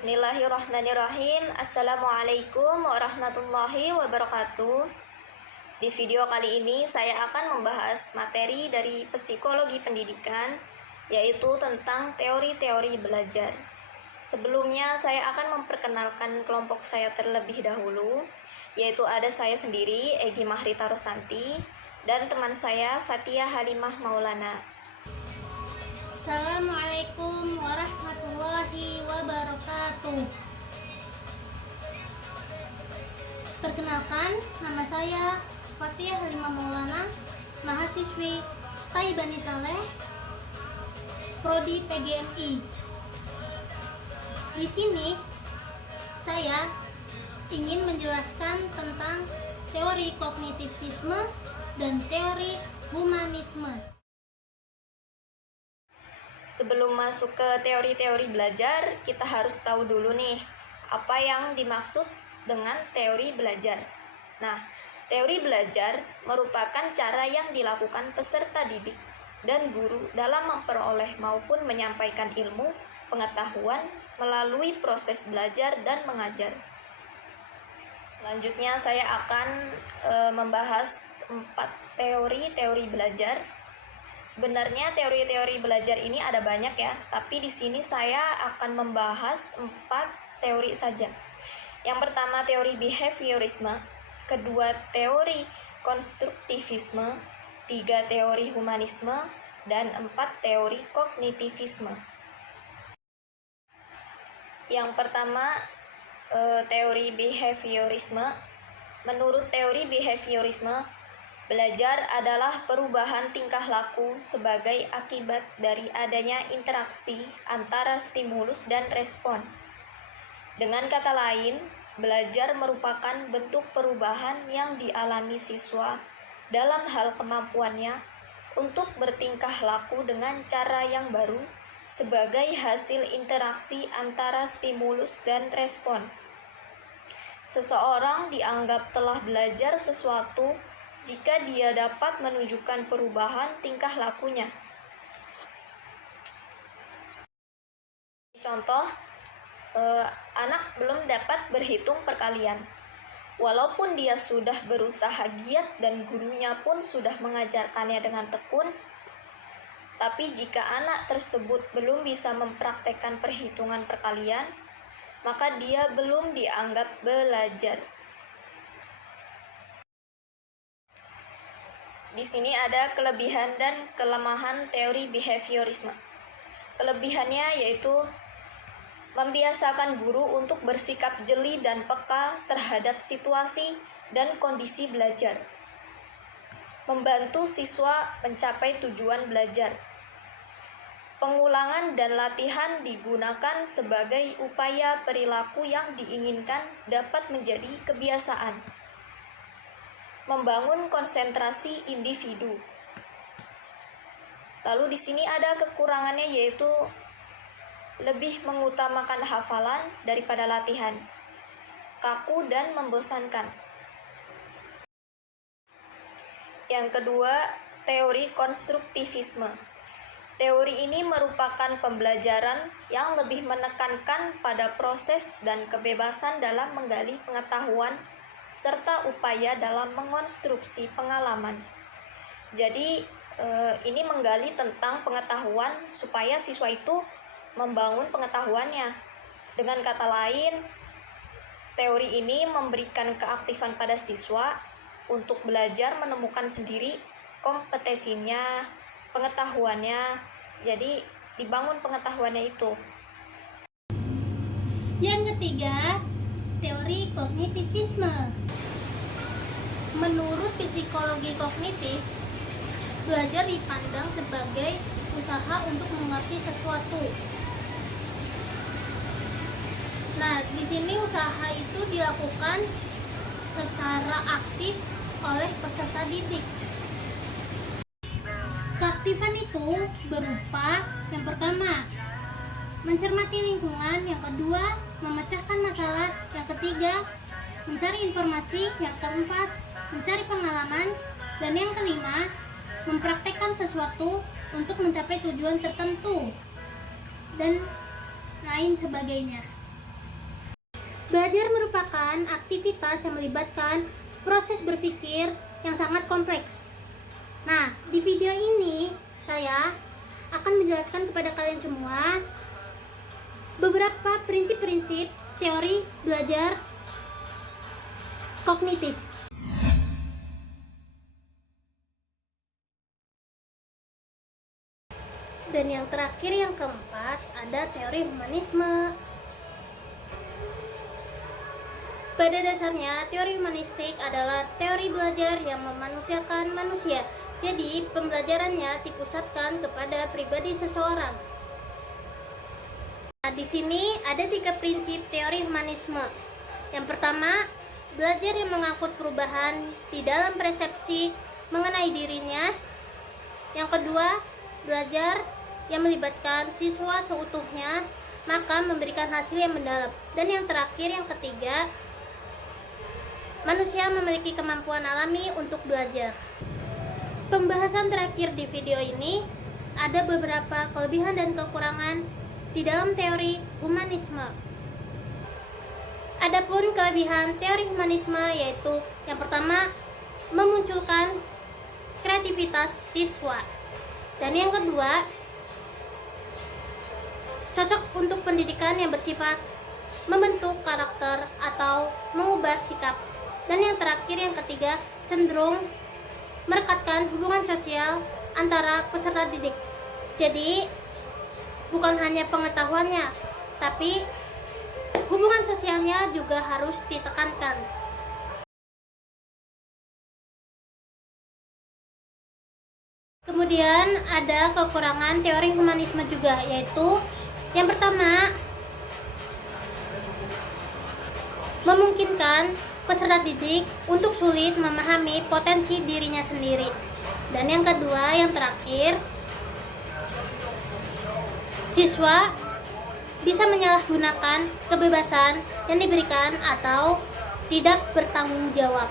Bismillahirrahmanirrahim. Assalamualaikum warahmatullahi wabarakatuh. Di video kali ini saya akan membahas materi dari psikologi pendidikan, yaitu tentang teori-teori belajar. Sebelumnya saya akan memperkenalkan kelompok saya terlebih dahulu, yaitu ada saya sendiri, Egy Mahrita Rosanti, dan teman saya Fathia Halimah Maulana. Assalamualaikum warahmatullahi wabarakatuh. Perkenalkan, nama saya Fathia Halimah Maulana, mahasiswi STAI Bani Saleh, Prodi PGMI. Di sini saya ingin menjelaskan tentang teori kognitivisme dan teori humanisme. Sebelum masuk ke teori-teori belajar, kita harus tahu dulu nih, apa yang dimaksud dengan teori belajar. Nah, teori belajar merupakan cara yang dilakukan peserta didik dan guru dalam memperoleh maupun menyampaikan ilmu, pengetahuan melalui proses belajar dan mengajar. Selanjutnya saya akan membahas 4 teori belajar. Sebenarnya teori-teori belajar ini ada banyak ya, tapi di sini saya akan membahas 4 teori saja. Yang pertama teori behaviorisme, kedua teori konstruktivisme, 3 teori humanisme, dan 4 teori kognitivisme. Yang pertama teori behaviorisme. Menurut teori behaviorisme, belajar adalah perubahan tingkah laku sebagai akibat dari adanya interaksi antara stimulus dan respon. Dengan kata lain, belajar merupakan bentuk perubahan yang dialami siswa dalam hal kemampuannya untuk bertingkah laku dengan cara yang baru sebagai hasil interaksi antara stimulus dan respon. Seseorang dianggap telah belajar sesuatu jika dia dapat menunjukkan perubahan tingkah lakunya. Contoh, anak belum dapat berhitung perkalian. Walaupun dia sudah berusaha giat dan gurunya pun sudah mengajarkannya dengan tekun, tapi jika anak tersebut belum bisa mempraktekkan perhitungan perkalian, maka dia belum dianggap belajar. Di sini ada kelebihan dan kelemahan teori behaviorisme. Kelebihannya yaitu membiasakan guru untuk bersikap jeli dan peka terhadap situasi dan kondisi belajar. Membantu siswa mencapai tujuan belajar. Pengulangan dan latihan digunakan sebagai upaya perilaku yang diinginkan dapat menjadi kebiasaan. Membangun konsentrasi individu. Lalu di sini ada kekurangannya, yaitu lebih mengutamakan hafalan daripada latihan, kaku dan membosankan. Yang kedua, teori konstruktivisme. Teori ini merupakan pembelajaran yang lebih menekankan pada proses dan kebebasan dalam menggali pengetahuan serta upaya dalam mengonstruksi pengalaman. Jadi ini menggali tentang pengetahuan supaya siswa itu membangun pengetahuannya. Dengan kata lain, teori ini memberikan keaktifan pada siswa untuk belajar menemukan sendiri kompetensinya, pengetahuannya. Jadi dibangun pengetahuannya itu. Yang ketiga, teori kognitivisme. Menurut psikologi kognitif, belajar dipandang sebagai usaha untuk mengerti sesuatu. Nah, di sini usaha itu dilakukan secara aktif oleh peserta didik. Keaktifan itu berupa yang pertama, mencermati lingkungan, yang kedua, memecahkan masalah, yang ketiga, mencari informasi, yang keempat, mencari pengalaman, dan yang kelima, mempraktekkan sesuatu untuk mencapai tujuan tertentu, dan lain sebagainya. Belajar merupakan aktivitas yang melibatkan proses berpikir yang sangat kompleks. Nah, di video ini saya akan menjelaskan kepada kalian semua beberapa prinsip-prinsip teori belajar kognitif. Dan yang terakhir, yang keempat, ada teori humanisme. Pada dasarnya, teori humanistik adalah teori belajar yang memanusiakan manusia. Jadi, pembelajarannya dipusatkan kepada pribadi seseorang. Nah, di sini ada 3 prinsip teori humanisme. Yang pertama, belajar yang mengangkut perubahan di dalam persepsi mengenai dirinya. Yang kedua, belajar yang melibatkan siswa seutuhnya, maka memberikan hasil yang mendalam. Dan yang terakhir, yang ketiga, manusia memiliki kemampuan alami untuk belajar. Pembahasan terakhir di video ini ada beberapa kelebihan dan kekurangan di dalam teori humanisme. Adapun kelebihan teori humanisme yaitu yang pertama, memunculkan kreativitas siswa. Dan yang kedua, cocok untuk pendidikan yang bersifat membentuk karakter atau mengubah sikap. Dan yang terakhir, yang ketiga, cenderung merekatkan hubungan sosial antara peserta didik. Jadi, bukan hanya pengetahuannya, tapi hubungan sosialnya juga harus ditekankan. Kemudian ada kekurangan teori humanisme juga, yaitu yang pertama, memungkinkan peserta didik untuk sulit memahami potensi dirinya sendiri. Dan yang kedua, yang terakhir, siswa bisa menyalahgunakan kebebasan yang diberikan atau tidak bertanggung jawab.